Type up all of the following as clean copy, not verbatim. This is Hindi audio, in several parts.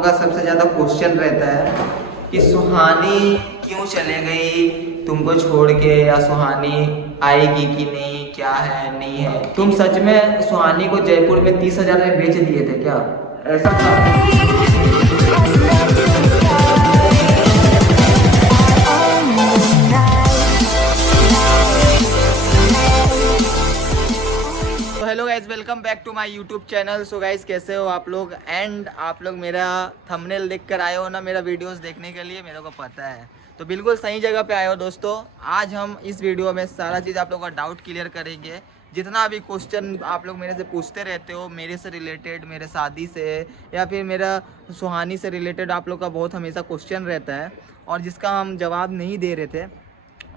का सबसे ज्यादा क्वेश्चन रहता है कि सुहानी क्यों चले गई तुमको छोड़ के, या सुहानी आएगी कि नहीं, क्या है नहीं है। तुम सच में सुहानी को जयपुर में 30,000 में बेच दिए थे क्या? ऐसा था? तो hello guys, welcome back to my YouTube channel. So guys, कैसे हो आप लोग? एंड आप लोग मेरा थंबनेल देख कर आए हो ना मेरा वीडियोस देखने के लिए, मेरे को पता है। तो बिल्कुल सही जगह पे आए हो दोस्तों। आज हम इस वीडियो में सारा चीज़ आप लोगों का डाउट क्लियर करेंगे। जितना भी क्वेश्चन आप लोग मेरे से पूछते रहते हो, मेरे से रिलेटेड, मेरे शादी से, या फिर मेरा सुहानी से रिलेटेड आप लोग का बहुत हमेशा क्वेश्चन रहता है, और जिसका हम जवाब नहीं दे रहे थे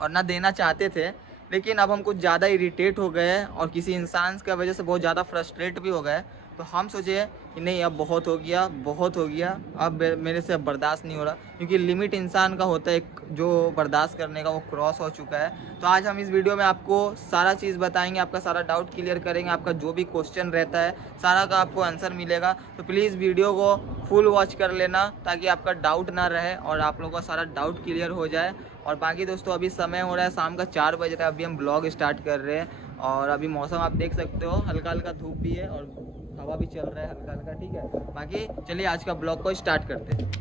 और ना देना चाहते थे। लेकिन अब हम कुछ ज़्यादा इरिटेट हो गए और किसी इंसान की वजह से बहुत ज़्यादा फ्रस्ट्रेट भी हो गए। तो हम सोचे कि नहीं, अब बहुत हो गया, बहुत हो गया, अब मेरे से अब बर्दाश्त नहीं हो रहा। क्योंकि लिमिट इंसान का होता है एक, जो बर्दाश्त करने का, वो क्रॉस हो चुका है। तो आज हम इस वीडियो में आपको सारा चीज़ बताएंगे, आपका सारा डाउट क्लियर करेंगे, आपका जो भी क्वेश्चन रहता है सारा का आपको आंसर मिलेगा। तो प्लीज़ वीडियो को फुल वॉच कर लेना ताकि आपका डाउट ना रहे और आप लोगों का सारा डाउट क्लियर हो जाए। और बाकी दोस्तों, अभी समय हो रहा है शाम का 4 बज रहा है, अभी हम ब्लॉग स्टार्ट कर रहे हैं। और अभी मौसम आप देख सकते हो, हल्का हल्का धूप भी है और हवा भी चल रहा है हल्का हल्का, ठीक है। बाकी चलिए आज का ब्लॉग को स्टार्ट करते हैं।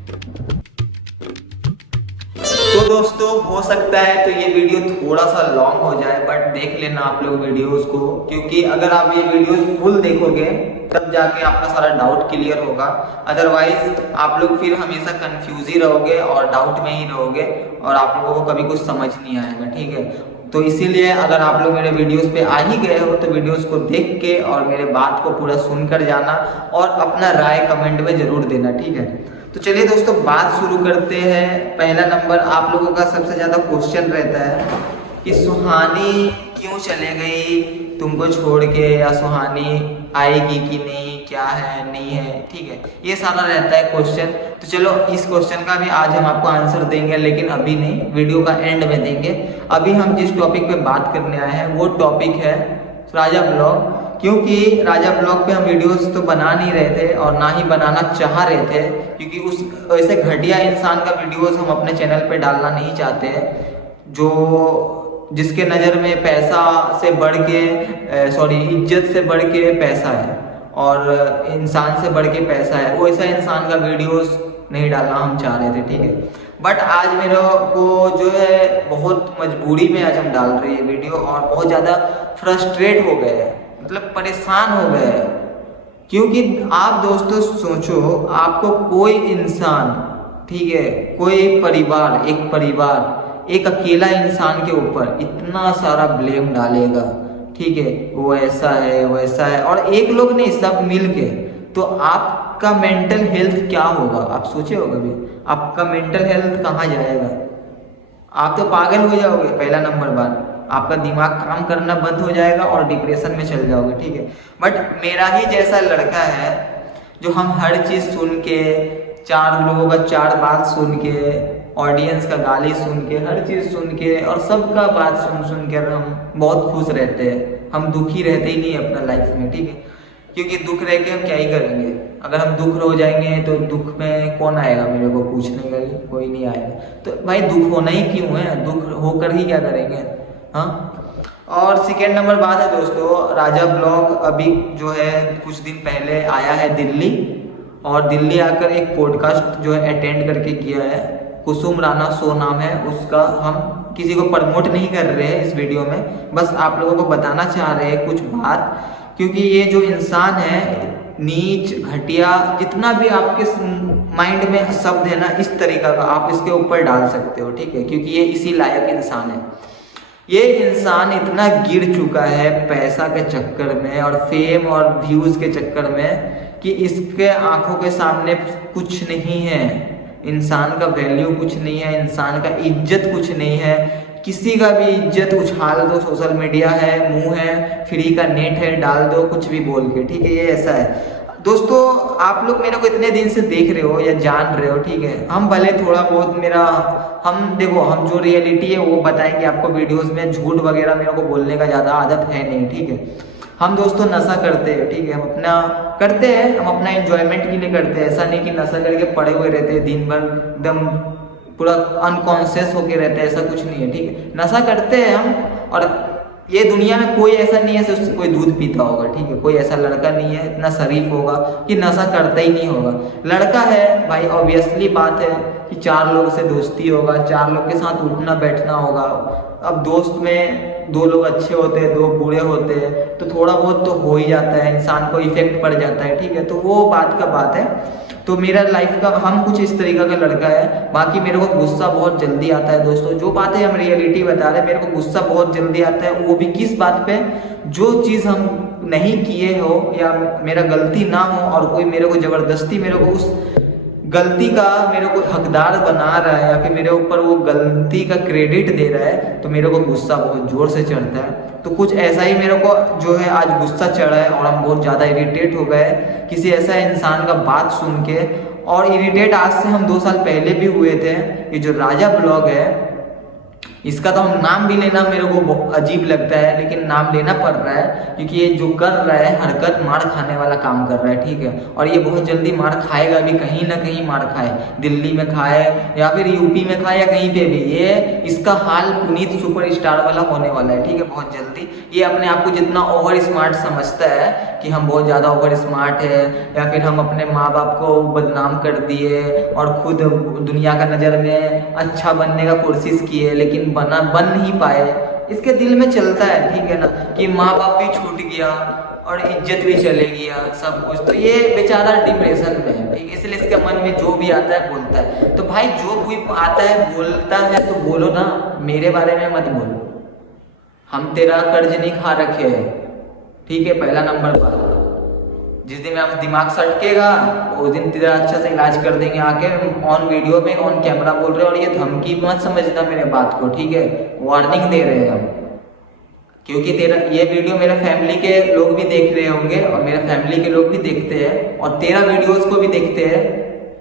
तो दोस्तों, हो सकता है तो ये वीडियो थोड़ा सा लॉन्ग हो जाए, बट देख लेना आप लोग वीडियोस को, क्योंकि अगर आप ये वीडियोस फुल देखोगे तब जाके आपका सारा डाउट क्लियर होगा। अदरवाइज आप लोग फिर हमेशा कंफ्यूज ही रहोगे और डाउट में ही रहोगे और आप लोगों को कभी कुछ समझ नहीं आएगा, ठीक है। तो इसीलिए अगर आप लोग मेरे वीडियोस पे आ ही गए हो तो वीडियोस को देख के और मेरे बात को पूरा सुनकर जाना और अपना राय कमेंट में जरूर देना, ठीक है। तो चलिए दोस्तों, बात शुरू करते हैं। पहला नंबर, आप लोगों का सबसे ज़्यादा क्वेश्चन रहता है कि सुहानी क्यों चले गई तुमको छोड़ के, या सुहानी आएगी कि नहीं, क्या है नहीं है, ठीक है। ये सारा रहता है क्वेश्चन। तो चलो, इस क्वेश्चन का भी आज हम आपको आंसर देंगे, लेकिन अभी नहीं, वीडियो का एंड में देंगे। अभी हम जिस टॉपिक पे बात करने आए हैं वो टॉपिक है राजा ब्लॉग। क्योंकि राजा ब्लॉग पे हम वीडियोस तो बना नहीं रहे थे और ना ही बनाना चाह रहे थे, क्योंकि उस ऐसे घटिया इंसान का वीडियोस हम अपने चैनल पे डालना नहीं चाहते हैं, जो जिसके नज़र में पैसा से बढ़ के इज्जत से बढ़ के पैसा है और इंसान से बढ़ के पैसा है। वो ऐसा इंसान का वीडियोस नहीं डालना हम चाह रहे थे, ठीक है। बट आज मेरे को जो है बहुत मजबूरी में आज हम डाल रहे हैं वीडियो, और बहुत ज़्यादा फ्रस्ट्रेट हो गए हैं, मतलब परेशान हो गए हैं। क्योंकि आप दोस्तों सोचो, आपको कोई इंसान, ठीक है, कोई परिवार, एक अकेला इंसान के ऊपर इतना सारा ब्लेम डालेगा, ठीक है, वो ऐसा है वैसा है, और एक लोग नहीं, सब मिल के, तो आपका मेंटल हेल्थ क्या होगा? आप सोचे हो कभी? आपका मेंटल हेल्थ कहाँ जाएगा? आप तो पागल हो जाओगे, पहला नंबर बात। आपका दिमाग काम करना बंद हो जाएगा और डिप्रेशन में चल जाओगे, ठीक है। बट मेरा ही जैसा लड़का है जो हम हर चीज़ सुन के, 4 लोगों का 4 बात सुन के, ऑडियंस का गाली सुन के, हर चीज़ सुन के और सबका बात सुन के हम बहुत खुश रहते हैं। हम दुखी रहते ही नहीं अपना लाइफ में, ठीक है। क्योंकि दुख रह के हम क्या ही करेंगे? अगर हम दुख हो जाएंगे तो दुख में कौन आएगा मेरे को पूछने के लिए? कोई नहीं आएगा। तो भाई दुख होना ही क्यों है? दुख होकर ही क्या करेंगे? हाँ। और सेकेंड नंबर बात है दोस्तों, राजा ब्लॉग अभी जो है कुछ दिन पहले आया है दिल्ली, और दिल्ली आकर एक पॉडकास्ट जो है अटेंड करके किया है। कुसुम राणा शो नाम है उसका। हम किसी को प्रमोट नहीं कर रहे हैं इस वीडियो में, बस आप लोगों को बताना चाह रहे हैं कुछ बात। क्योंकि ये जो इंसान है, नीच, घटिया, जितना भी आपके माइंड में शब्द है ना, इस तरीका का आप इसके ऊपर डाल सकते हो, ठीक है। क्योंकि ये इसी लायक इंसान है। ये इंसान इतना गिर चुका है पैसा के चक्कर में और फेम और व्यूज के चक्कर में कि इसके आंखों के सामने कुछ नहीं है। इंसान का वैल्यू कुछ नहीं है, इंसान का इज्जत कुछ नहीं है। किसी का भी इज्जत उछाल दो, सोशल मीडिया है, मुंह है, फ्री का नेट है, डाल दो कुछ भी बोल के, ठीक है। ये ऐसा है दोस्तों। आप लोग मेरे को इतने दिन से देख रहे हो या जान रहे हो, ठीक है। हम भले थोड़ा बहुत हम देखो, हम जो रियलिटी है वो बताएंगे आपको वीडियोस में। झूठ वगैरह मेरे को बोलने का ज़्यादा आदत है नहीं, ठीक है। हम दोस्तों नशा करते हैं, ठीक है, हम अपना करते हैं, हम अपना एंजॉयमेंट के लिए करते हैं। ऐसा नहीं कि नशा करके पड़े हुए रहते हैं दिन भर एकदम पूरा अनकॉन्शियस होके रहते हैं, ऐसा कुछ नहीं है, ठीक है। नशा करते हैं हम, और ये दुनिया में कोई ऐसा नहीं है जिससे कोई दूध पीता होगा, ठीक है। कोई ऐसा लड़का नहीं है इतना शरीफ होगा कि नशा करता ही नहीं होगा। लड़का है भाई, ऑब्वियसली बात है कि 4 लोग से दोस्ती होगा, 4 लोग के साथ उठना बैठना होगा। अब दोस्त में 2 लोग अच्छे होते हैं, 2 बुरे होते हैं, तो थोड़ा बहुत तो हो ही जाता है, इंसान को इफेक्ट पड़ जाता है, ठीक है। तो वो बात का बात है। तो मेरा लाइफ का हम कुछ इस तरीका का लड़का है। बाकी मेरे को गुस्सा बहुत जल्दी आता है दोस्तों, जो बातें हम रियलिटी बता रहे हैं, मेरे को गुस्सा बहुत जल्दी आता है। वो भी किस बात पे, जो चीज़ हम नहीं किए हो या मेरा गलती ना हो और कोई मेरे को जबरदस्ती मेरे को उस गलती का मेरे को हकदार बना रहा है या फिर मेरे ऊपर वो गलती का क्रेडिट दे रहा है, तो मेरे को गुस्सा बहुत जोर से चढ़ता है। तो कुछ ऐसा ही मेरे को जो है आज गुस्सा चढ़ा है और हम बहुत ज़्यादा इरिटेट हो गए किसी ऐसा इंसान का बात सुन के। और इरिटेट आज से हम 2 साल पहले भी हुए थे। ये जो राजा ब्लॉग है, इसका तो हम नाम भी लेना मेरे को बहुत अजीब लगता है, लेकिन नाम लेना पड़ रहा है क्योंकि ये जो कर रहा है हरकत मार खाने वाला काम कर रहा है, ठीक है। और ये बहुत जल्दी मार खाएगा भी, कहीं ना कहीं मार खाए, दिल्ली में खाए या फिर यूपी में खाए या कहीं पे भी। ये इसका हाल पुनीत सुपरस्टार वाला होने वाला है, ठीक है, बहुत जल्दी। ये अपने आप को जितना ओवर स्मार्ट समझता है कि हम बहुत ज़्यादा ओवर स्मार्ट है या फिर हम अपने माँ बाप को बदनाम कर दिए और खुद दुनिया का नज़र में अच्छा बनने का कोशिश किए लेकिन बन नहीं पाए, इसके दिल में चलता है, ठीक है ना, कि माँ बाप भी छूट गया और इज्जत भी चले गया, सब कुछ। तो ये बेचारा डिप्रेशन में है, ठीक है, इसलिए इसके मन में जो भी आता है बोलता है। तो भाई जो भी आता है बोलता है तो बोलो ना, मेरे बारे में मत बोलो। हम तेरा कर्ज नहीं खा रखे हैं, ठीक है, पहला नंबर पर। जिस दिन में आप दिमाग सटकेगा उस दिन तेरा अच्छा से इलाज कर देंगे आके, ऑन वीडियो में ऑन कैमरा बोल रहे हैं। और ये धमकी मत समझना मेरे बात को, ठीक है, वार्निंग दे रहे हैं हम, क्योंकि तेरा ये वीडियो मेरे फैमिली के लोग भी देख रहे होंगे और मेरे फैमिली के लोग भी देखते हैं और तेरा वीडियोस को भी देखते हैं,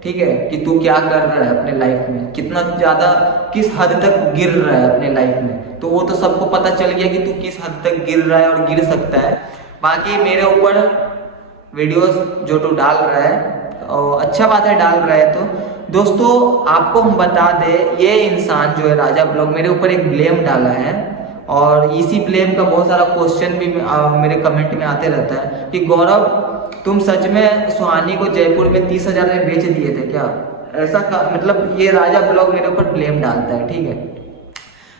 ठीक है, कि तू क्या कर रहा है अपने लाइफ में, कितना ज़्यादा किस हद तक गिर रहा है अपने लाइफ में। तो वो तो सबको पता चल गया कि तू किस हद तक गिर रहा है और गिर सकता है। बाकी मेरे ऊपर वीडियोस जो तू डाल रहा है और अच्छा बात है डाल रहा है। तो दोस्तों आपको हम बता दें, ये इंसान जो है राजा ब्लॉग मेरे ऊपर एक ब्लेम डाला है और इसी ब्लेम का बहुत सारा क्वेश्चन भी मेरे कमेंट में आते रहता है कि गौरव तुम सच में सुहानी को जयपुर में 30,000 में बेच दिए थे क्या, ऐसा मतलब ये राजा ब्लॉग मेरे ऊपर ब्लेम डालता है, ठीक है।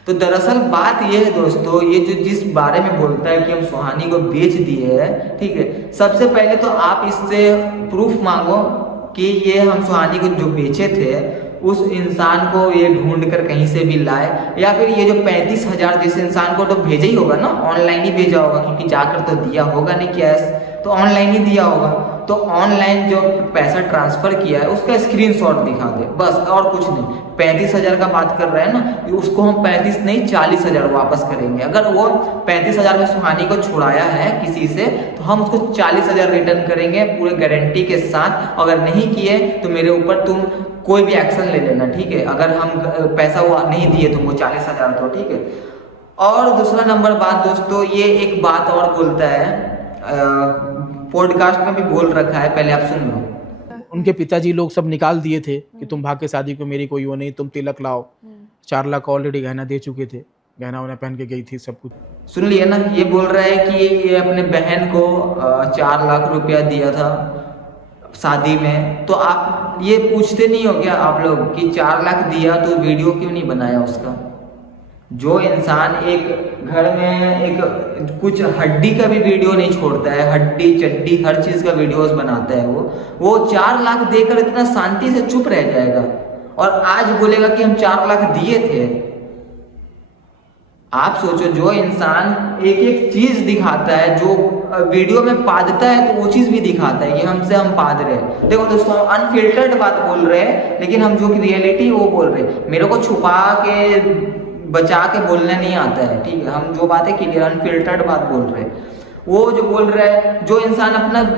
तो दरअसल बात ये है दोस्तों, ये जो जिस बारे में बोलता है कि हम सुहानी को बेच दिए हैं, ठीक है, सबसे पहले तो आप इससे प्रूफ मांगो कि ये हम सुहानी को जो बेचे थे उस इंसान को ये ढूंढ कर कहीं से भी लाए, या फिर ये जो 35,000 जिस इंसान को तो भेजा ही होगा ना, ऑनलाइन ही भेजा होगा क्योंकि जाकर तो दिया होगा नहीं कैश, तो ऑनलाइन ही दिया होगा। तो ऑनलाइन जो पैसा ट्रांसफर किया है उसका स्क्रीनशॉट दिखा दे बस, और कुछ नहीं। 35,000 का बात कर रहे हैं ना, उसको हम 35 नहीं 40,000 वापस करेंगे। अगर वो 35,000 में सुहानी को छुड़ाया है किसी से तो हम उसको 40,000 रिटर्न करेंगे पूरे गारंटी के साथ। अगर नहीं किए तो मेरे ऊपर तुम कोई भी एक्शन ले लेना, ठीक है, अगर हम पैसा वो नहीं दिए तुमको 40,000 तो, ठीक है। और दूसरा नंबर बात दोस्तों, ये एक बात और बोलता है, पॉडकास्ट में भी बोल रखा है, पहले आप सुन लो। उनके पिताजी लोग सब निकाल दिए थे कि तुम भाग के शादी को, मेरी कोई वो नहीं, तुम तिलक लाओ। 4 लाख ऑलरेडी गहना दे चुके थे, गहना वहना पहन के गई थी, सब कुछ सुन लिया ना। ये बोल रहा है कि ये अपने बहन को 4 लाख रुपया दिया था शादी में। तो आप ये पूछते नहीं हो क्या आप लोग कि 4 लाख दिया तो वीडियो क्यों नहीं बनाया उसका? जो इंसान एक घर में एक कुछ हड्डी का भी वीडियो नहीं छोड़ता है, हड्डी चड्डी हर चीज का वीडियोस बनाता है, वो 4 लाख देकर इतना शांति से चुप रह जाएगा और आज बोलेगा कि हम 4 लाख दिए थे। आप सोचो, जो इंसान एक एक चीज दिखाता है, जो वीडियो में पादता है तो वो चीज भी दिखाता है कि हमसे हम पाद रहे हैं। देखो दोस्तों, अनफिल्टर्ड बात बोल रहे हैं, लेकिन हम जो रियलिटी वो बोल रहे हैं। मेरे को छुपा के बचा के बोलने नहीं आता है, ठीक है, हम जो बातें क्लियर अनफिल्टर्ड बात बोल रहे हैं। वो जो बोल रहा है, जो इंसान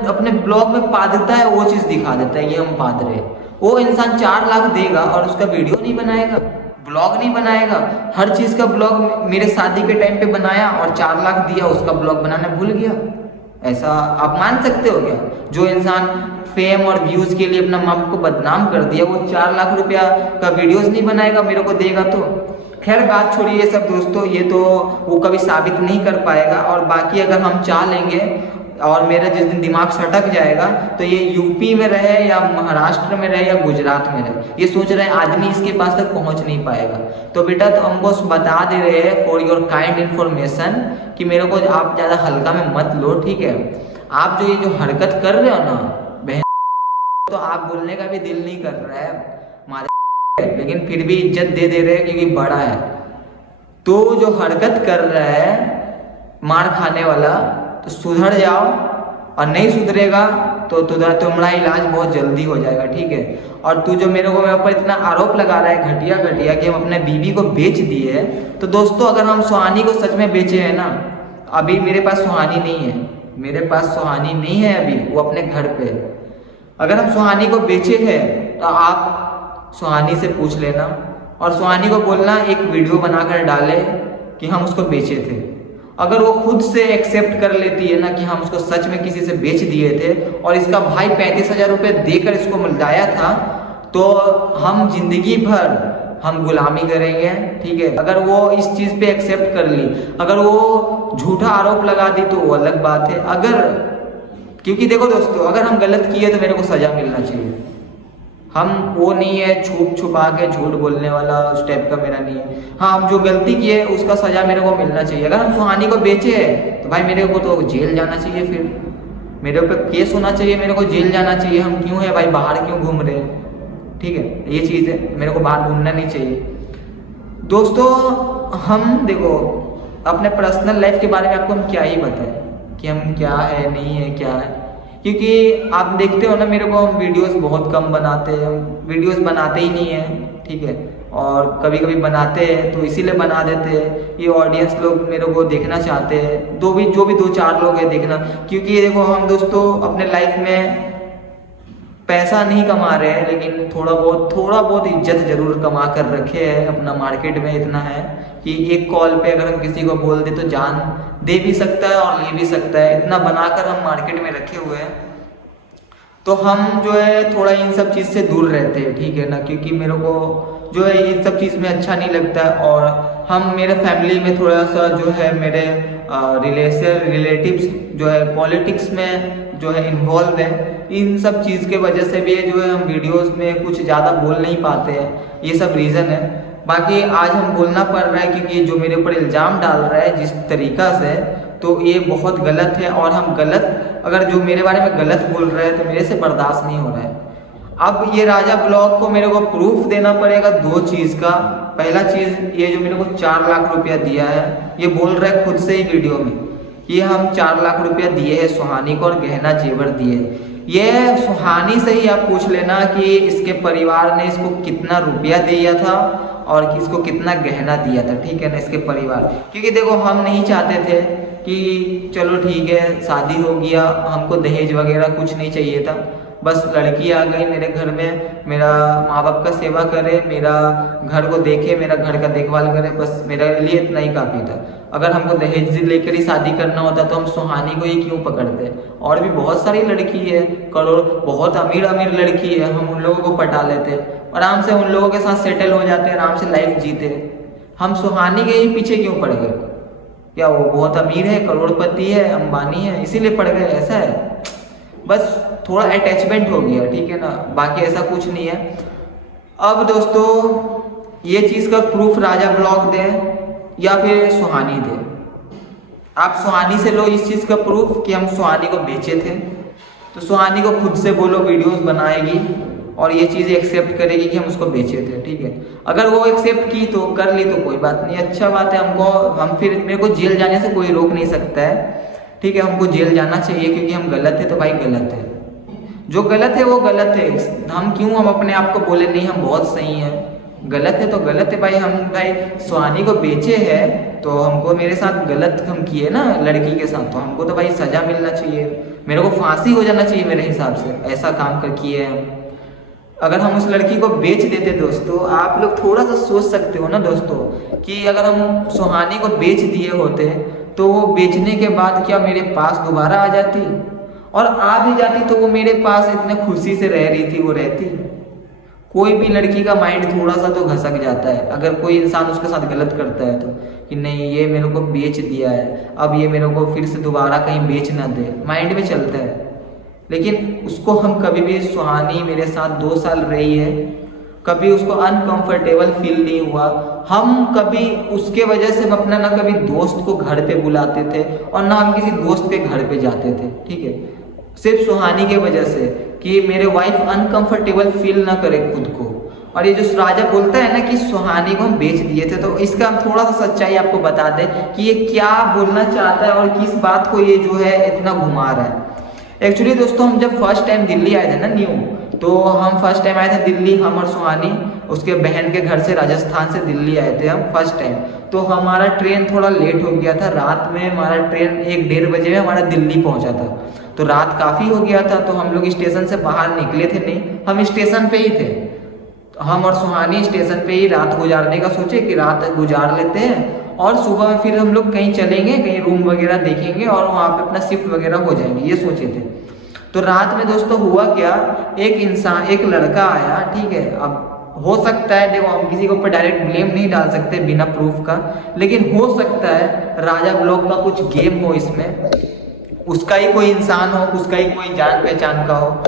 अपने ब्लॉग में पादता है वो चीज दिखा देता है कि हम पाद रहे हैं। वो इंसान 4 लाख देगा और उसका वीडियो नहीं बनाएगा, ब्लॉग नहीं बनाएगा। हर चीज का ब्लॉग मेरे शादी के टाइम पे बनाया और 4 लाख दिया, उसका ब्लॉग बनाना भूल गया। ऐसा आप मान सकते हो क्या? जो इंसान फेम और व्यूज के लिए अपना माँ को बदनाम कर दिया, वो 4 लाख रुपया का वीडियोस नहीं बनाएगा, मेरे को देगा तो? खैर बात छोड़िए ये सब दोस्तों, ये तो वो कभी साबित नहीं कर पाएगा। और बाकी अगर हम चाह लेंगे और मेरा जिस दिन दिमाग सटक जाएगा तो ये यूपी में रहे या महाराष्ट्र में रहे या गुजरात में रहे, ये सोच रहे हैं आदमी इसके पास तक पहुंच नहीं पाएगा। तो बेटा तो हम बस बता दे रहे हैं फॉर योर काइंड इन्फॉर्मेशन कि मेरे को आप ज़्यादा हल्का में मत लो, ठीक है? आप जो ये जो हरकत कर रहे हो ना बहन, तो आप बोलने का भी दिल नहीं कर रहा है हमारे, लेकिन फिर भी इज्जत दे दे रहे हैं क्योंकि बड़ा है। तो जो हरकत कर रहा है मार खाने वाला, तो सुधर जाओ, और नहीं सुधरेगा तो तुम्हारा इलाज बहुत जल्दी हो जाएगा, ठीक है? और तू जो मेरे ऊपर इतना आरोप लगा रहा है घटिया घटिया कि हम अपने बीवी को बेच दिए, तो दोस्तों अगर हम सुहानी को सच में बेचे हैं ना, अभी मेरे पास सुहानी नहीं है, मेरे पास सुहानी नहीं है अभी, वो अपने घर पे। अगर हम सुहानी को बेचे हैं तो आप सुहानी से पूछ लेना और सुहानी को बोलना एक वीडियो बनाकर डाले कि हम उसको बेचे थे। अगर वो खुद से एक्सेप्ट कर लेती है ना कि हम उसको सच में किसी से बेच दिए थे और इसका भाई 35,000 रुपये देकर इसको लाया था, तो हम जिंदगी भर हम गुलामी करेंगे, ठीक है? अगर वो इस चीज़ पे एक्सेप्ट कर ली, अगर वो झूठा आरोप लगा दी तो वो अलग बात है। अगर क्योंकि देखो दोस्तों, अगर हम गलत किए तो मेरे को सज़ा मिलना चाहिए। हम वो नहीं है छुप छुपा के झूठ बोलने वाला, उस टाइप का मेरा नहीं है। हाँ, हम जो गलती किए उसका सज़ा मेरे को मिलना चाहिए। अगर हम सुहानी को बेचे तो भाई मेरे को तो जेल जाना चाहिए, फिर मेरे ऊपर केस होना चाहिए, मेरे को जेल जाना चाहिए। हम क्यों है भाई बाहर क्यों घूम रहे हैं, ठीक है? ये चीज़ है, मेरे को बाहर घूमना नहीं चाहिए। दोस्तों हम देखो अपने पर्सनल लाइफ के बारे में आपको हम क्या ही बताएं कि हम क्या है नहीं है क्या है, क्योंकि आप देखते हो ना मेरे को, हम वीडियोस बहुत कम बनाते हैं, हम वीडियोस बनाते ही नहीं हैं, ठीक है? और कभी कभी बनाते हैं तो इसीलिए बना देते हैं, ये ऑडियंस लोग मेरे को देखना चाहते हैं, जो भी 2-4 लोग हैं देखना। क्योंकि देखो हम दोस्तों अपने लाइफ में पैसा नहीं कमा रहे हैं, लेकिन थोड़ा बहुत इज्जत जरूर कमा कर रखे हैं। अपना मार्केट में इतना है कि एक कॉल पे अगर हम किसी को बोल दे तो जान दे भी सकता है और ले भी सकता है, इतना बनाकर हम मार्केट में रखे हुए हैं। तो हम जो है थोड़ा इन सब चीज़ से दूर रहते हैं, ठीक है ना? क्योंकि मेरे को जो है इन सब चीज़ में अच्छा नहीं लगता है। और हम मेरे फैमिली में थोड़ा सा जो है मेरे रिलेटिव्स जो है पॉलिटिक्स में जो है इन्वॉल्व है, इन सब चीज़ के वजह से भी जो है हम वीडियोस में कुछ ज़्यादा बोल नहीं पाते हैं, ये सब रीज़न है। बाकी आज हम बोलना पड़ रहा है क्योंकि जो मेरे ऊपर इल्ज़ाम डाल रहा है जिस तरीक़ा से, तो ये बहुत गलत है। और हम गलत, अगर जो मेरे बारे में गलत बोल रहा है तो मेरे से बर्दाश्त नहीं हो रहा है। अब ये राजा ब्लॉग को मेरे को प्रूफ देना पड़ेगा 2 चीज़ का। पहला चीज़, ये जो मेरे को 4 लाख रुपया दिया है, ये बोल रहा है खुद से ही वीडियो में, ये हम 4 लाख रुपया दिए हैं सुहानी को और गहना जेवर दिए। ये सुहानी से ही आप पूछ लेना कि इसके परिवार ने इसको कितना रुपया दिया था और इसको कितना गहना दिया था, ठीक है ना? इसके परिवार, क्योंकि देखो हम नहीं चाहते थे कि चलो ठीक है शादी हो गया, हमको दहेज वगैरह कुछ नहीं चाहिए था, बस लड़की आ गई मेरे घर में, मेरा माँ बाप का सेवा करे, मेरा घर को देखे, मेरा घर का देखभाल करे, बस मेरे लिए इतना ही काफ़ी था। अगर हमको दहेज लेकर ही शादी करना होता तो हम सुहानी को ही क्यों पकड़ते? और भी बहुत सारी लड़की है, बहुत अमीर लड़की है, हम उन लोगों को पटा लेते, आराम से उन लोगों के साथ सेटल हो जाते, आराम से लाइफ जीते। हम सुहानी के ही पीछे क्यों पड़ गए? क्या वो बहुत अमीर है, करोड़पति है, अंबानी है, इसीलिए पड़ गए? ऐसा है, बस थोड़ा अटैचमेंट हो गया, ठीक है ना? बाकी ऐसा कुछ नहीं है। अब दोस्तों ये चीज़ का प्रूफ राजा ब्लॉग दे या फिर सुहानी दे, आप सुहानी से लो इस चीज़ का प्रूफ कि हम सुहानी को बेचे थे, तो सुहानी को खुद से बोलो वीडियोस बनाएगी और ये चीज़ एक्सेप्ट करेगी कि हम उसको बेचे थे, ठीक है? अगर वो एक्सेप्ट की तो कर ली तो कोई बात नहीं, अच्छा बात है। हम फिर मेरे को जेल जाने से कोई रोक नहीं सकता है, ठीक है? हमको जेल जाना चाहिए क्योंकि हम गलत है, तो भाई गलत है, जो गलत है वो गलत है। हम अपने आप को बोले नहीं हम बहुत सही हैं? गलत है तो गलत है भाई। हम भाई सुहानी को बेचे हैं तो हमको, मेरे साथ गलत हम किए ना लड़की के साथ, तो हमको तो भाई सजा मिलना चाहिए, मेरे को फांसी हो जाना चाहिए मेरे हिसाब से, ऐसा काम कर किए हम। अगर हम उस लड़की को बेच देते दोस्तों, आप लोग थोड़ा सा सोच सकते हो ना दोस्तों कि अगर हम सुहानी को बेच दिए होते तो वो बेचने के बाद क्या मेरे पास दोबारा आ जाती, और आ भी जाती तो वो मेरे पास इतने खुशी से रह रही थी वो रहती। कोई भी लड़की का माइंड थोड़ा सा तो घसक जाता है अगर कोई इंसान उसके साथ गलत करता है तो, कि नहीं ये मेरे को बेच दिया है, अब ये मेरे को फिर से दोबारा कहीं बेच ना दे, माइंड में चलता है। लेकिन उसको हम कभी भी, सुहानी मेरे साथ 2 साल रही है, कभी उसको अनकंफर्टेबल फील नहीं हुआ। हम कभी उसके वजह से अपना ना कभी दोस्त को घर पे बुलाते थे और ना हम किसी दोस्त के घर पे जाते थे, ठीक है, सिर्फ सुहानी के वजह से, कि मेरे वाइफ अनकंफर्टेबल फील ना करे खुद को। और ये जो राजा बोलता है ना कि सुहानी को हम बेच दिए थे, तो इसका हम थोड़ा सा सच्चाई आपको बता दें कि ये क्या बोलना चाहता है और किस बात को ये जो है इतना घुमा रहा है। एक्चुअली दोस्तों हम जब फर्स्ट टाइम दिल्ली आए थे ना न्यू, तो हम फर्स्ट टाइम आए थे दिल्ली, हम और सुहानी उसके बहन के घर से राजस्थान से दिल्ली आए थे हम फर्स्ट टाइम। तो हमारा ट्रेन थोड़ा लेट हो गया था, रात में हमारा ट्रेन 1-1:30 बजे में हमारा दिल्ली पहुंचा था, तो रात काफ़ी हो गया था। तो हम लोग स्टेशन से बाहर निकले थे नहीं, हम स्टेशन पे ही थे। हम और सुहानी स्टेशन पे ही रात गुजारने का सोचे कि रात गुजार लेते हैं और सुबह में फिर हम लोग कहीं चलेंगे, कहीं रूम वगैरह देखेंगे और वहाँ पे अपना शिफ्ट वगैरह हो जाएंगे, ये सोचे थे। तो रात में दोस्तों हुआ क्या, एक लड़का आया, ठीक है। अब हो सकता है, देखो हम किसी के ऊपर डायरेक्ट ब्लेम नहीं डाल सकते बिना प्रूफ का, लेकिन हो सकता है राजा ब्लॉग का कुछ गेम हो इसमें, उसका ही कोई इंसान हो, उसका ही कोई जान पहचान का हो।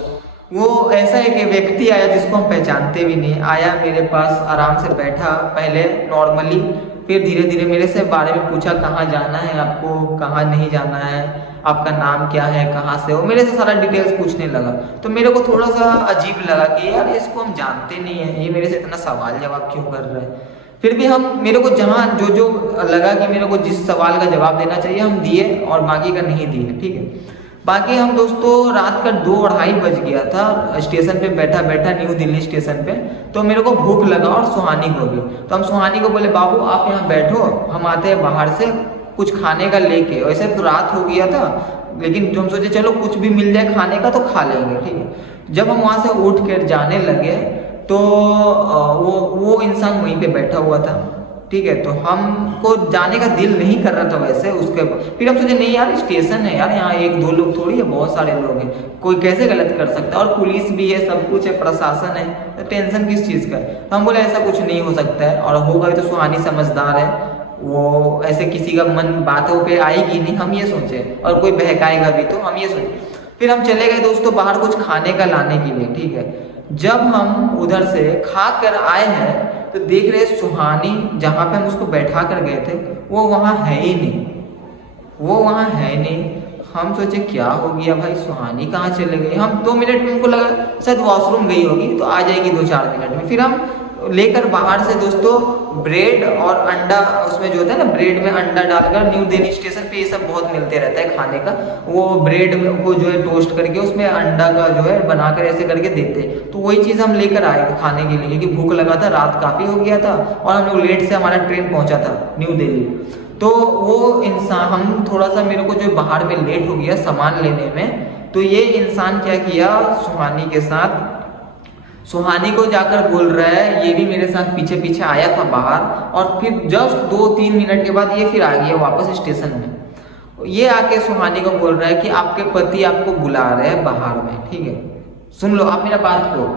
वो ऐसा एक व्यक्ति आया जिसको हम पहचानते भी नहीं, आया मेरे पास आराम से बैठा, पहले नॉर्मली, फिर धीरे धीरे मेरे से बारे में पूछा, कहाँ जाना है आपको, कहाँ नहीं जाना है, आपका नाम क्या है, कहाँ से हो, मेरे से सारा डिटेल्स पूछने लगा। तो मेरे को थोड़ा सा अजीब लगा कि यार इसको हम जानते नहीं हैं, ये मेरे से इतना सवाल जवाब क्यों कर रहा है। फिर भी हम, मेरे को जहाँ जो लगा कि मेरे को जिस सवाल का जवाब देना चाहिए हम दिए और बाकी का नहीं दिए, ठीक है। बाकी हम दोस्तों रात का 2-2:30 बज गया था स्टेशन पे बैठा न्यू दिल्ली स्टेशन पे। तो मेरे को भूख लगा और सुहानी को भी, तो हम सुहानी को बोले बाबू आप यहाँ बैठो, हम आते हैं बाहर से कुछ खाने का लेके। वैसे तो रात हो गया था, लेकिन हम सोचे चलो कुछ भी मिल जाए खाने का तो खा लेंगे, ठीक है। जब हम वहाँ से उठ कर जाने लगे तो वो इंसान वहीं पे बैठा हुआ था, ठीक है। तो हमको जाने का दिल नहीं कर रहा था वैसे उसके। फिर हम सोचे नहीं यार स्टेशन है यार, यहाँ 1-2 लोग थोड़ी है, बहुत सारे लोग हैं, कोई कैसे गलत कर सकता है, और पुलिस भी है, सब कुछ है, प्रशासन है, तो टेंशन किस चीज़ का है। तो हम बोले ऐसा कुछ नहीं हो सकता है, और होगा तो सुहानी समझदार है, वो ऐसे किसी का मन बातों पे आएगी नहीं, हम ये सोचे, और कोई बहकाएगा भी तो हम ये सोचे। फिर हम चले गए दोस्तों बाहर कुछ खाने का लाने के लिए, ठीक है। जब हम उधर से खा कर आए हैं तो देख रहे सुहानी जहाँ पे हम उसको बैठा कर गए थे वो वहाँ है ही नहीं, वो वहाँ है नहीं। हम सोचे क्या हो गया भाई, सुहानी कहाँ चले गई। हम 2 मिनट में हमको लगा शायद वॉशरूम गई होगी, तो आ जाएगी 2-4 मिनट में। फिर हम लेकर बाहर से दोस्तों ब्रेड और अंडा, उसमें जो होता है ना ब्रेड में अंडा डालकर, न्यू दिल्ली स्टेशन पे ये सब बहुत मिलते रहता है खाने का, वो ब्रेड को जो है टोस्ट करके उसमें अंडा का जो है बनाकर ऐसे करके देते, तो वही चीज़ हम लेकर आए खाने के लिए, क्योंकि भूख लगा था, रात काफ़ी हो गया था और हम लोग लेट से हमारा ट्रेन पहुंचा था न्यू दिल्ली। तो वो इंसान, हम थोड़ा सा मेरे को जो बाहर में लेट हो गया सामान लेने में, तो ये इंसान क्या किया सुहानी के साथ, सुहानी को जाकर बोल रहा है, ये भी मेरे साथ पीछे पीछे आया था बाहर, और फिर जस्ट 2-3 मिनट के बाद ये फिर आ गया वापस स्टेशन में। ये आके सुहानी को बोल रहा है कि आपके पति आपको बुला रहे हैं बाहर में, ठीक है, सुन लो आप मेरा बात को,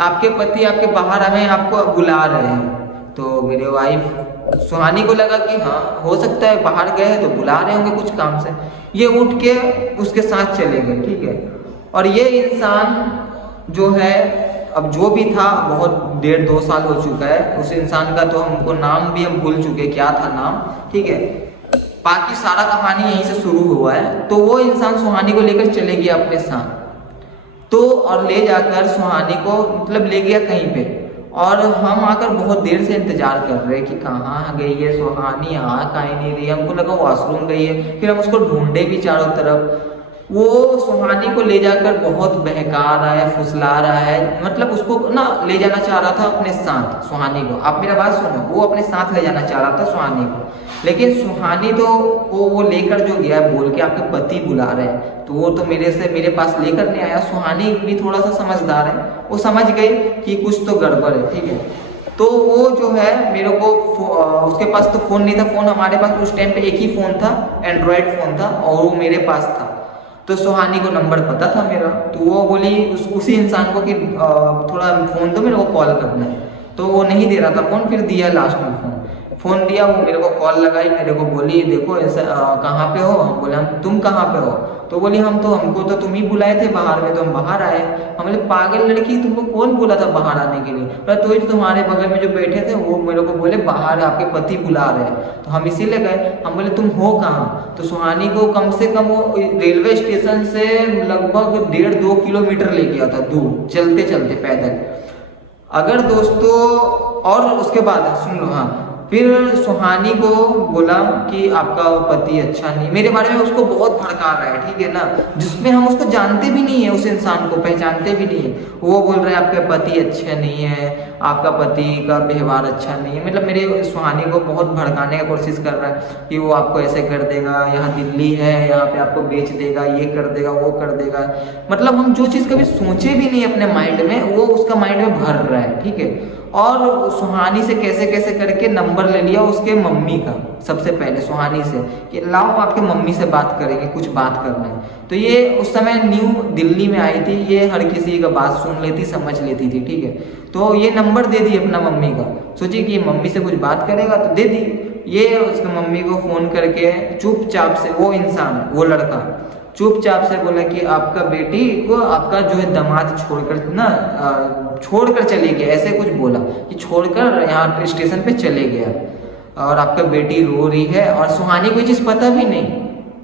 आपके पति आपके बाहर में आपको बुला रहे हैं। तो मेरे वाइफ सुहानी को लगा कि हाँ हो सकता है बाहर गए हैं तो बुला रहे होंगे कुछ काम से, ये उठ के उसके साथ चले गए, ठीक है। और ये इंसान जो है, अब जो भी था, बहुत 1.5-2 साल हो चुका है उस इंसान का, तो हमको नाम भी हम भूल चुके क्या था नाम, ठीक है। बाकी सारा कहानी यहीं से शुरू हुआ है। तो वो इंसान सुहानी को लेकर चले गया अपने साथ, तो और ले जाकर सुहानी को मतलब ले गया कहीं पे, और हम आकर बहुत देर से इंतजार कर रहे कि कहाँ गई है सुहानी, यहाँ कहीं नहीं रही, हमको लगा वॉशरूम गई है। फिर हम उसको ढूंढे भी चारों तरफ, वो सुहानी को ले जाकर बहुत बहका रहा है, फुसला रहा है, मतलब उसको ना ले जाना चाह रहा था अपने साथ सुहानी को। आप मेरा बात सुनो, वो अपने साथ ले जाना चाह रहा था सुहानी को, लेकिन सुहानी तो वो लेकर जो गया बोल के आपके पति बुला रहे हैं, तो वो तो मेरे पास लेकर नहीं आया। सुहानी भी थोड़ा सा समझदार है, वो समझ गई कि कुछ तो गड़बड़ है, ठीक है। तो वो जो है मेरे को उसके पास तो फ़ोन नहीं था, फ़ोन हमारे पास उस टाइम पे एक ही फ़ोन था, एंड्रॉयड फ़ोन था, और वो मेरे पास था। तो सुहानी को नंबर पता था मेरा, तो वो बोली उसी इंसान को कि थोड़ा फ़ोन दो, मेरे को कॉल करना है। तो वो नहीं दे रहा था फ़ोन, फिर दिया लास्ट में फ़ोन दिया, वो मेरे को कॉल लगाई, मेरे को बोली देखो ऐसा कहाँ पे हो। हम बोले हम तुम कहाँ पे हो, तो बोली हमको तो तुम ही बुलाए थे बाहर में, तो हम बाहर आए। हम बोले पागल लड़की, तुमको कौन बोला था बाहर आने के लिए? तो ही तुम्हारे बगल में जो बैठे थे वो मेरे को बोले बाहर आपके पति बुला रहे हैं, तो हम इसीलिए गए। हम बोले तुम हो कहाँ? तो सुहानी को कम से कम वो रेलवे स्टेशन से लगभग 1.5-2 किलोमीटर ले गया था दूर, चलते चलते पैदल। अगर दोस्तों, और उसके बाद सुन लो, हाँ, फिर सुहानी को बोला कि आपका पति अच्छा नहीं, मेरे बारे में उसको बहुत भड़का रहा है, ठीक है ना, जिसमें हम उसको जानते भी नहीं है, उस इंसान को पहचानते भी नहीं है। वो बोल रहा है आपके पति अच्छे नहीं है, आपका पति का व्यवहार अच्छा नहीं है, मतलब मेरे सुहानी को बहुत भड़काने का कोशिश कर रहा है कि वो आपको ऐसे कर देगा, यहाँ दिल्ली है, यहाँ पे आपको बेच देगा, ये कर देगा, वो कर देगा। मतलब हम जो चीज़ कभी सोचे भी नहीं अपने माइंड में, वो उसका माइंड में भर रहा है, ठीक है। और सुहानी से कैसे कैसे करके नंबर ले लिया उसके मम्मी का, सबसे पहले सुहानी से, कि लाओ आपके मम्मी से बात करेंगे, कुछ बात करना है। तो ये उस समय न्यू दिल्ली में आई थी, ये हर किसी का बात सुन लेती, समझ लेती थी, ठीक है। तो ये नंबर दे दी अपना मम्मी का, सोची कि मम्मी से कुछ बात करेगा, तो दे दी। ये उसके मम्मी को फ़ोन करके चुपचाप से, वो इंसान, वो लड़का चुपचाप से बोला कि आपका बेटी को आपका जो है दामाद छोड़कर चले गया, ऐसे कुछ बोला कि छोड़कर यहाँ स्टेशन पे चले गया, और आपका बेटी रो रही है। और सुहानी को ये चीज़ पता भी नहीं,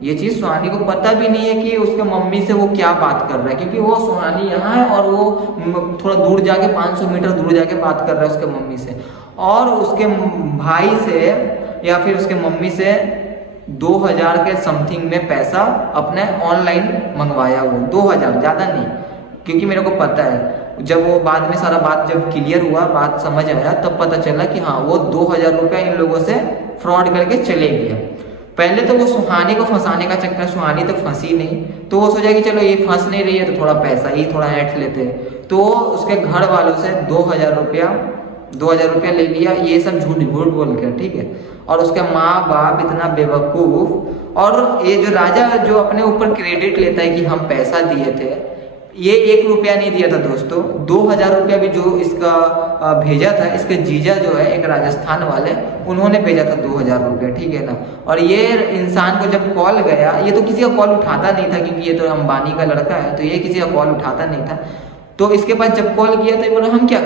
ये चीज़ सुहानी को पता भी नहीं है कि उसके मम्मी से वो क्या बात कर रहा है, क्योंकि वो सुहानी यहाँ है और वो थोड़ा दूर जाके 500 मीटर दूर जाके बात कर रहा है उसके मम्मी से, और उसके भाई से या फिर उसके मम्मी से 2000 के समथिंग में पैसा अपने ऑनलाइन मंगवाया, वो 2000, ज़्यादा नहीं, क्योंकि मेरे को पता है जब वो बाद में सारा बात जब क्लियर हुआ, बात समझ आया, तब पता चला कि हाँ वो 2000 रुपया इन लोगों से फ्रॉड करके चले गया। पहले तो वो सुहानी को फंसाने का चक्कर, सुहानी तो फंसी नहीं, तो वो सोचा कि चलो ये फंस नहीं रही है तो थोड़ा पैसा ही थोड़ा ऐंठ लेते हैं। तो उसके घर वालों से 2000 रुपया ले लिया, ये सब झूठ बोल कर, ठीक है। और उसके माँ बाप इतना बेवकूफ़, और ये जो राजा जो अपने ऊपर क्रेडिट लेता है कि हम पैसा दिए थे, ये 1 रुपया नहीं दिया था दोस्तों, 2000 रुपया भी जो इसका भेजा था, इसके जीजा जो है एक राजस्थान वाले, उन्होंने भेजा था 2000 रुपया, ठीक है ना। और ये इंसान को जब कॉल गया, ये तो किसी का कॉल उठाता नहीं था, क्योंकि ये तो अंबानी का लड़का है, तो ये किसी का कॉल उठाता नहीं था। तो इसके पास जब कॉल किया तो ये बोला हम क्या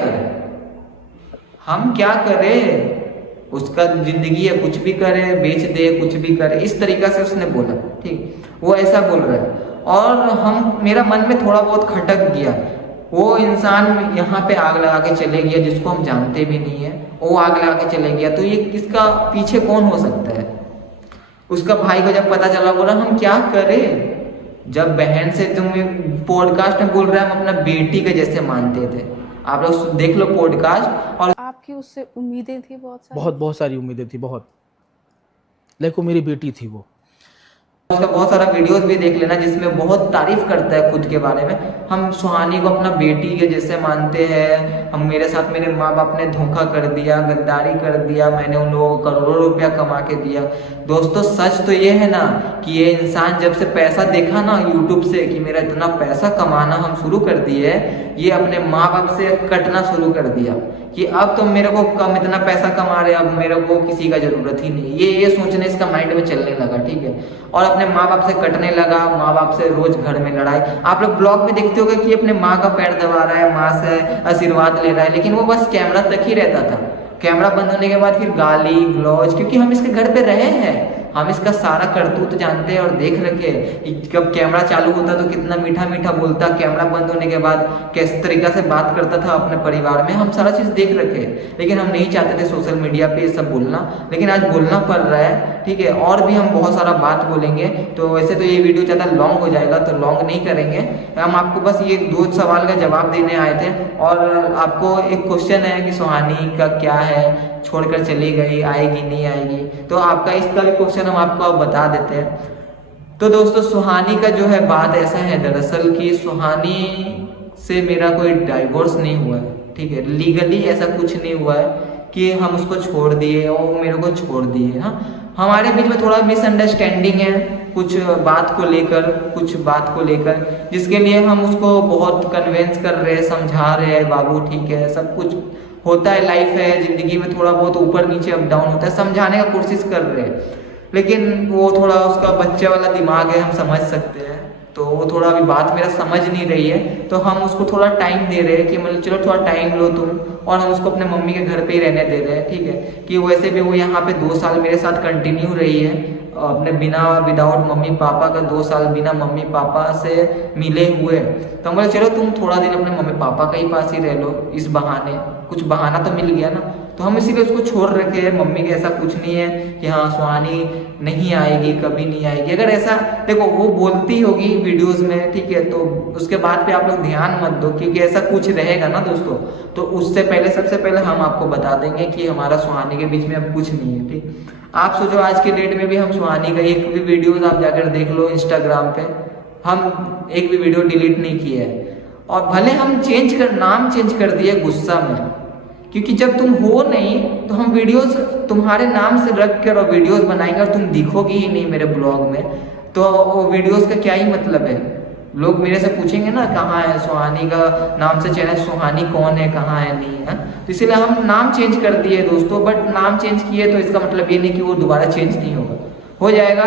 करें, उसका जिंदगी है, कुछ भी करे, बेच दे, कुछ भी करे, इस तरीका से उसने बोला, ठीक, वो ऐसा बोल रहा है। और मेरा मन में थोड़ा बहुत खटक गया, वो इंसान यहाँ पे आग लगा के चले गया, जिसको हम जानते भी नहीं है, वो आग लगा के चले गया, तो ये किसका पीछे कौन हो सकता है? उसका भाई को जब पता चला, बोला हम क्या करें, जब बहन से तुम पॉडकास्ट में बोल रहे हैं हम अपना बेटी के जैसे मानते थे। आप लोग देख लो पॉडकास्ट। और आपकी उससे उम्मीदें थी बहुत सारी उम्मीदें थी, बहुत, लेकिन मेरी बेटी थी वो। उसका बहुत सारा वीडियोस भी देख लेना, जिसमें बहुत तारीफ करता है खुद के बारे में। हम सुहानी को अपना बेटी के जैसे मानते हैं, हम मेरे साथ मेरे माँ बाप ने धोखा कर दिया, गद्दारी कर दिया, मैंने उन लोगों को करोड़ों रुपया कमा के दिया। दोस्तों सच तो ये है ना कि ये इंसान जब से पैसा देखा ना यूट्यूब से कि मेरा इतना पैसा कमाना हम शुरू कर दिए, ये अपने माँ बाप से कटना शुरू कर दिया कि अब तो मेरे को कम इतना पैसा कमा रहे, अब मेरे को किसी का जरूरत ही नहीं, ये सोचने इसका माइंड में चलने लगा, ठीक है। और अपने माँ बाप से कटने लगा, माँ बाप से रोज घर में लड़ाई। आप लोग ब्लॉग में देखते होगे कि अपने माँ का पैर दबा रहा है, माँ से आशीर्वाद ले रहा है, लेकिन वो बस कैमरा तक ही रहता था। कैमरा बंद होने के बाद फिर गाली गलौज, क्योंकि हम इसके घर पे रहे हैं, हम इसका सारा करतूत जानते हैं और देख रखे। जब कैमरा चालू होता तो कितना मीठा मीठा बोलता, कैमरा बंद होने के बाद किस तरीका से बात करता था अपने परिवार में, हम सारा चीज़ देख रखे। लेकिन हम नहीं चाहते थे सोशल मीडिया पे ये सब बोलना, लेकिन आज बोलना पड़ रहा है, ठीक है। और भी हम बहुत सारा बात बोलेंगे, तो वैसे तो ये वीडियो ज़्यादा लॉन्ग हो जाएगा, तो लॉन्ग नहीं करेंगे। हम आपको बस ये 2 सवाल का जवाब देने आए थे। और आपको एक क्वेश्चन है कि सुहानी का क्या है, छोड़कर चली गई, आएगी नहीं आएगी, तो आपका इसका भी क्वेश्चन हम आपको अब बता देते हैं। तो दोस्तों सुहानी का जो है बात ऐसा है दरअसल कि सुहानी से मेरा कोई डाइवोर्स नहीं हुआ है, ठीक है, लीगली ऐसा कुछ नहीं हुआ है कि हम उसको छोड़ दिए और वो मेरे को छोड़ दिए। हाँ, हमारे बीच में थोड़ा मिसअंडरस्टैंडिंग है कुछ बात को लेकर जिसके लिए हम उसको बहुत कन्वेंस कर रहे हैं, समझा रहे हैं, बाबू ठीक है, सब कुछ होता है, लाइफ है, जिंदगी में थोड़ा बहुत ऊपर नीचे अप डाउन होता है, समझाने का कोशिश कर रहे हैं। लेकिन वो थोड़ा उसका बच्चे वाला दिमाग है, हम समझ सकते हैं, तो वो थोड़ा अभी बात मेरा समझ नहीं रही है, तो हम उसको थोड़ा टाइम दे रहे हैं कि मतलब चलो थोड़ा टाइम लो तुम, और हम उसको अपने मम्मी के घर पे ही रहने दे रहे हैं, ठीक है। कि वैसे भी वो यहाँ पे 2 साल मेरे साथ कंटिन्यू रही है, अपने विदाउट मम्मी पापा का 2 साल बिना मम्मी पापा से मिले हुए। तो हम बोले चलो तुम थोड़ा दिन अपने मम्मी पापा का ही पास ही रह लो, इस बहाने कुछ बहाना तो मिल गया ना, तो हम इसीलिए उसको छोड़ रखे हैं। मम्मी के ऐसा कुछ नहीं है कि हाँ सुहानी नहीं आएगी, कभी नहीं आएगी। अगर ऐसा देखो वो बोलती होगी वीडियोस में, ठीक है, तो उसके बाद पे आप लोग ध्यान मत दो, क्योंकि ऐसा कुछ रहेगा ना दोस्तों, तो उससे पहले सबसे पहले हम आपको बता देंगे कि हमारा सुहानी के बीच में अब कुछ नहीं है, ठीक। आप सोचो आज के डेट में भी हम सुहानी का एक भी वीडियोस आप जाकर देख लो इंस्टाग्राम पे, हम एक भी वीडियो डिलीट नहीं किया है। और भले हम नाम चेंज कर दिए गुस्सा में, क्योंकि जब तुम हो नहीं तो हम वीडियोस तुम्हारे नाम से रख कर और वीडियोस बनाएंगे और तुम दिखोगी ही नहीं मेरे ब्लॉग में, तो वो वीडियोस का क्या ही मतलब है। लोग मेरे से पूछेंगे ना कहाँ है सुहानी का नाम से चैनल, सुहानी कौन है, कहाँ है, नहीं है, तो इसीलिए हम नाम चेंज कर दिए दोस्तों। बट नाम चेंज किए तो इसका मतलब ये नहीं कि वो दोबारा चेंज नहीं होगा, हो जाएगा।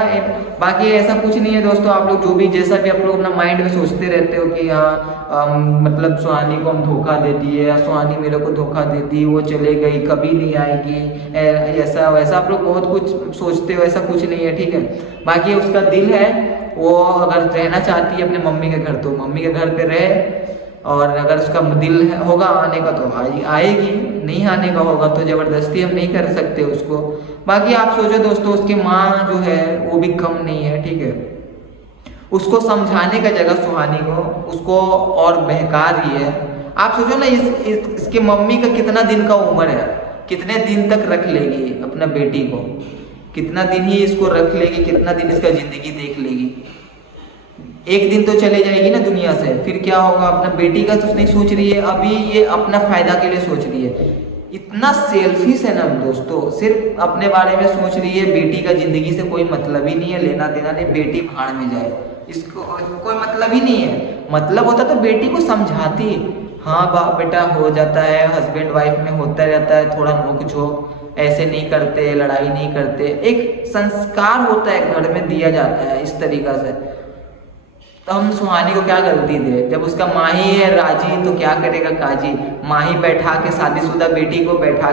बाकी ऐसा कुछ नहीं है दोस्तों, आप लोग जो भी जैसा भी आप लोग अपना माइंड में सोचते रहते हो कि हाँ मतलब सुहानी को हम धोखा देती है या सुहानी मेरे को धोखा देती है, वो चले गई कभी नहीं आएगी, ऐसा वैसा आप लोग बहुत कुछ सोचते हो, ऐसा कुछ नहीं है, ठीक है। बाकी उसका दिल है, वो अगर रहना चाहती है अपने मम्मी के घर तो मम्मी के घर पे रहे, और अगर उसका दिल होगा आने का तो आएगी, नहीं आने का होगा तो जबरदस्ती हम नहीं कर सकते उसको। बाकी आप सोचो दोस्तों, उसकी माँ जो है वो भी कम नहीं है, ठीक है, उसको समझाने का जगह सुहानी को उसको और बहका रही है। आप सोचो ना इसके मम्मी का कितना दिन का उम्र है, कितने दिन तक रख लेगी अपना बेटी को, कितना दिन ही इसको रख लेगी, कितना दिन इसका जिंदगी देख लेगी। एक दिन तो चले जाएगी ना दुनिया से, फिर क्या होगा। अपना बेटी का तो नहीं सोच रही है, अभी ये अपना फायदा के लिए सोच रही है। इतना सेल्फिश है ना दोस्तों, सिर्फ अपने बारे में सोच रही है, बेटी का जिंदगी से कोई मतलब ही नहीं है, लेना देना नहीं, बेटी भाड़ में जाए, इसको कोई मतलब ही नहीं है। मतलब होता तो बेटी को समझाती, हाँ बाप बेटा हो जाता है, हस्बैंड वाइफ में होता रहता है थोड़ा नोक झोंक, ऐसे नहीं करते, लड़ाई नहीं करते, एक संस्कार होता है घर में दिया जाता है इस तरीका से। तो हम सुहानी को क्या गलती दे, जब उसका माही है राजी तो क्या करेगा काजी। माही बैठा के शादीशुदा बेटी को बैठा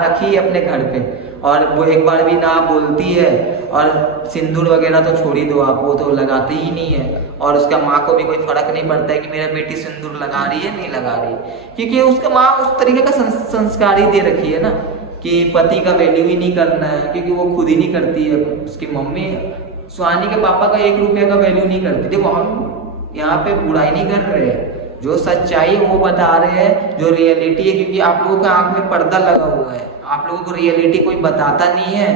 रखी अपने घर पे, और वो एक बार भी ना बोलती है, और सिंदूर वगैरह तो छोड़ ही दो आप, वो तो लगाते ही नहीं है। और उसका माँ को भी कोई फर्क नहीं पड़ता है कि मेरा बेटी सिंदूर लगा रही है नहीं लगा रही, क्योंकि उसका माँ उस तरीके का संस्कार ही दे रखी है ना कि पति का वैल्यू ही नहीं करना है, क्योंकि वो खुद ही नहीं करती है। उसकी मम्मी सुहानी के पापा का 1 रुपये का वैल्यू नहीं करती। देखो हम यहाँ पे बुराई नहीं कर रहे हैं, जो सच्चाई वो बता रहे हैं, जो रियलिटी है, क्योंकि आप लोगों के आंख में पर्दा लगा हुआ है, आप लोगों को रियलिटी कोई बताता नहीं है,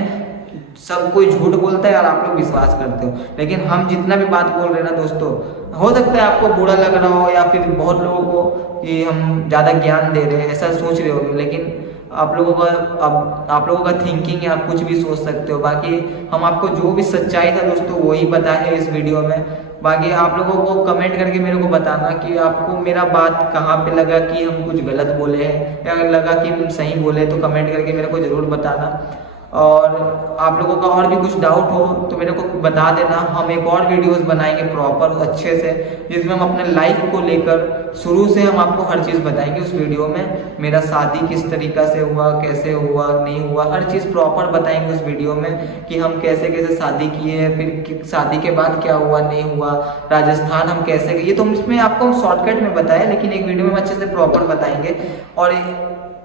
सब कोई झूठ बोलता है और आप लोग विश्वास करते हो। लेकिन हम जितना भी बात बोल रहे हैं ना दोस्तों, हो सकता है आपको बुरा लग रहा हो या फिर बहुत लोगों को कि हम ज़्यादा ज्ञान दे रहे हैं ऐसा सोच रहे होंगे, लेकिन आप लोगों का थिंकिंग है, आप कुछ भी सोच सकते हो। बाकी हम आपको जो भी सच्चाई था दोस्तों वही बताए इस वीडियो में। बाकी आप लोगों को कमेंट करके मेरे को बताना कि आपको मेरा बात कहाँ पे लगा, कि हम कुछ गलत बोले हैं या लगा कि हम सही बोले, तो कमेंट करके मेरे को ज़रूर बताना। और आप लोगों का और भी कुछ डाउट हो तो मेरे को बता देना, हम एक और वीडियोस बनाएंगे प्रॉपर अच्छे से, जिसमें हम अपने लाइफ को लेकर शुरू से हम आपको हर चीज़ बताएंगे उस वीडियो में। मेरा शादी किस तरीक़ा से हुआ, कैसे हुआ, नहीं हुआ, हर चीज़ प्रॉपर बताएंगे उस वीडियो में कि हम कैसे कैसे शादी किए, फिर शादी के बाद क्या हुआ नहीं हुआ, राजस्थान हम कैसे गए, तो हम इसमें आपको शॉर्टकट में बताया, लेकिन एक वीडियो में अच्छे से प्रॉपर बताएंगे। और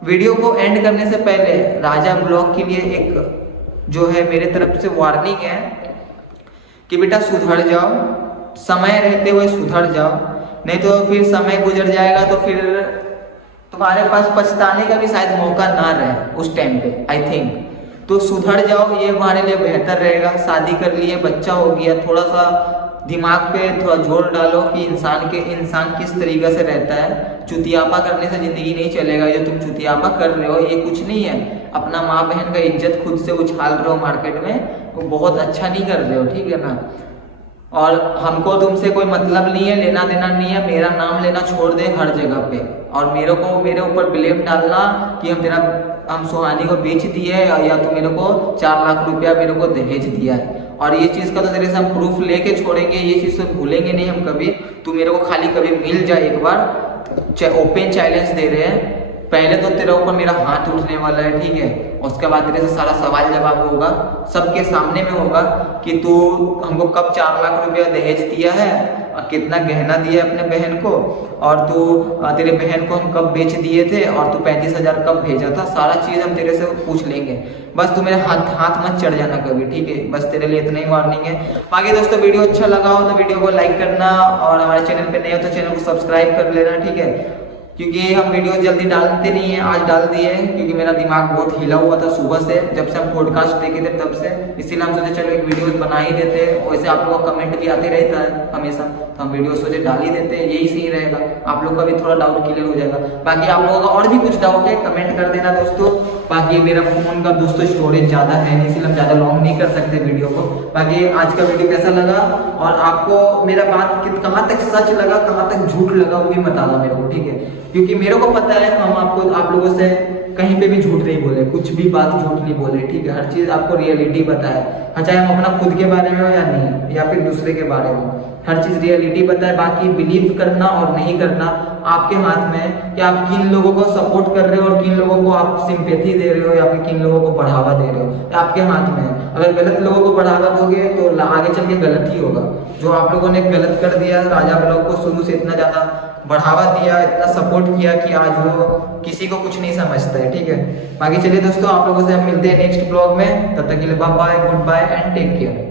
वीडियो को एंड करने से पहले राजा ब्लॉग के लिए एक जो है मेरे तरफ से वार्निंग है कि बेटा सुधर जाओ, समय रहते हुए सुधर जाओ, नहीं तो फिर समय गुजर जाएगा तो फिर तुम्हारे पास पछताने का भी शायद मौका ना रहे उस टाइम पे, आई थिंक। तो सुधर जाओ, ये हमारे लिए बेहतर रहेगा। शादी कर लिए, बच्चा हो गया, थोड़ा सा दिमाग पे थोड़ा जोर डालो कि इंसान किस तरीके से रहता है। चुतियापा करने से ज़िंदगी नहीं चलेगा। जो तुम चुतियापा कर रहे हो ये कुछ नहीं है। अपना माँ बहन का इज्जत खुद से उछाल रहे हो मार्केट में, वो बहुत अच्छा नहीं कर रहे हो, ठीक है ना। और हमको तुमसे कोई मतलब नहीं है, लेना देना नहीं है। मेरा नाम लेना छोड़ दे हर जगह पे, और मेरे ऊपर ब्लेम डालना कि हम सुहानी को बेच दिए या तो मेरे को 4 लाख रुपया मेरे को दहेज दिया है। और ये चीज़ का तो तेरे से हम प्रूफ लेके छोड़ेंगे, ये चीज़ तो भूलेंगे नहीं हम कभी। तू मेरे को खाली कभी मिल जाए एक बार, ओपन चैलेंज दे रहे हैं। पहले तो तेरे ऊपर मेरा हाथ उठने वाला है, ठीक है। उसके बाद तेरे से सारा सवाल जवाब होगा, सबके सामने में होगा कि तू हमको कब 4 लाख रुपया दहेज दिया है और कितना गहना दिया है अपने बहन को, और तू तेरे बहन को हम कब बेच दिए थे, और तू 35,000 कब भेजा था। सारा चीज़ हम तेरे से पूछ लेंगे। बस तू मेरे हाथ मत चढ़ जाना कभी, ठीक है। बस तेरे लिए इतना ही वार्निंग है। बाकी दोस्तों वीडियो अच्छा लगा हो तो वीडियो को लाइक करना, और हमारे चैनल पे नए हो तो चैनल को सब्सक्राइब कर लेना, ठीक है। क्योंकि हम वीडियो जल्दी डालते नहीं हैं, आज डाल दिए हैं क्योंकि मेरा दिमाग बहुत हिला हुआ था सुबह से, जब से हम पॉडकास्ट देखे थे तब से। इसीलिए हम सोचे चलो एक वीडियो बना ही देते हैं। वैसे आप लोगों का कमेंट भी आते रहता है हमेशा, तो हम वीडियो सोचे डाल ही देते हैं, यही सही रहेगा। आप लोग का भी थोड़ा डाउट क्लियर हो जाएगा। बाकी आप लोगों का और भी कुछ डाउट है कमेंट कर देना दोस्तों। बाकी मेरा फोन का दोस्तों स्टोरेज ज़्यादा है नहीं, इसलिए हम ज़्यादा लॉन्ग नहीं कर सकते वीडियो को। बाकी आज का वीडियो कैसा लगा और आपको मेरा बात कहाँ तक सच लगा, कहाँ तक झूठ लगा, वो भी बताना मेरे को, ठीक है। क्योंकि मेरे को पता है हम आप लोगों से कहीं पे भी झूठ नहीं बोले, कुछ भी बात झूठ नहीं बोले, ठीक है। हर चीज़ आपको रियलिटी बताए, हाँ, चाहे हम अपना खुद के बारे में हो या नहीं, या फिर दूसरे के बारे में, हर चीज़ रियलिटी बताए। बाकी बिलीव करना और नहीं करना आपके हाथ में है कि आप किन लोगों को सपोर्ट कर रहे हो और किन लोगों को आप सिंपैथी दे रहे हो या फिर किन लोगों को बढ़ावा दे रहे हो, आपके हाथ में है। अगर गलत लोगों को बढ़ावा दोगे तो आगे चल के गलत ही होगा। जो आप लोगों ने गलत कर दिया, राजा ब्लॉग को शुरू से इतना ज़्यादा बढ़ावा दिया, इतना सपोर्ट किया कि आज वो किसी को कुछ नहीं समझता है, ठीक है। बाकी चलिए दोस्तों, आप लोगों से हम मिलते हैं नेक्स्ट ब्लॉग में। तब तक के लिए bye bye, goodbye and take care.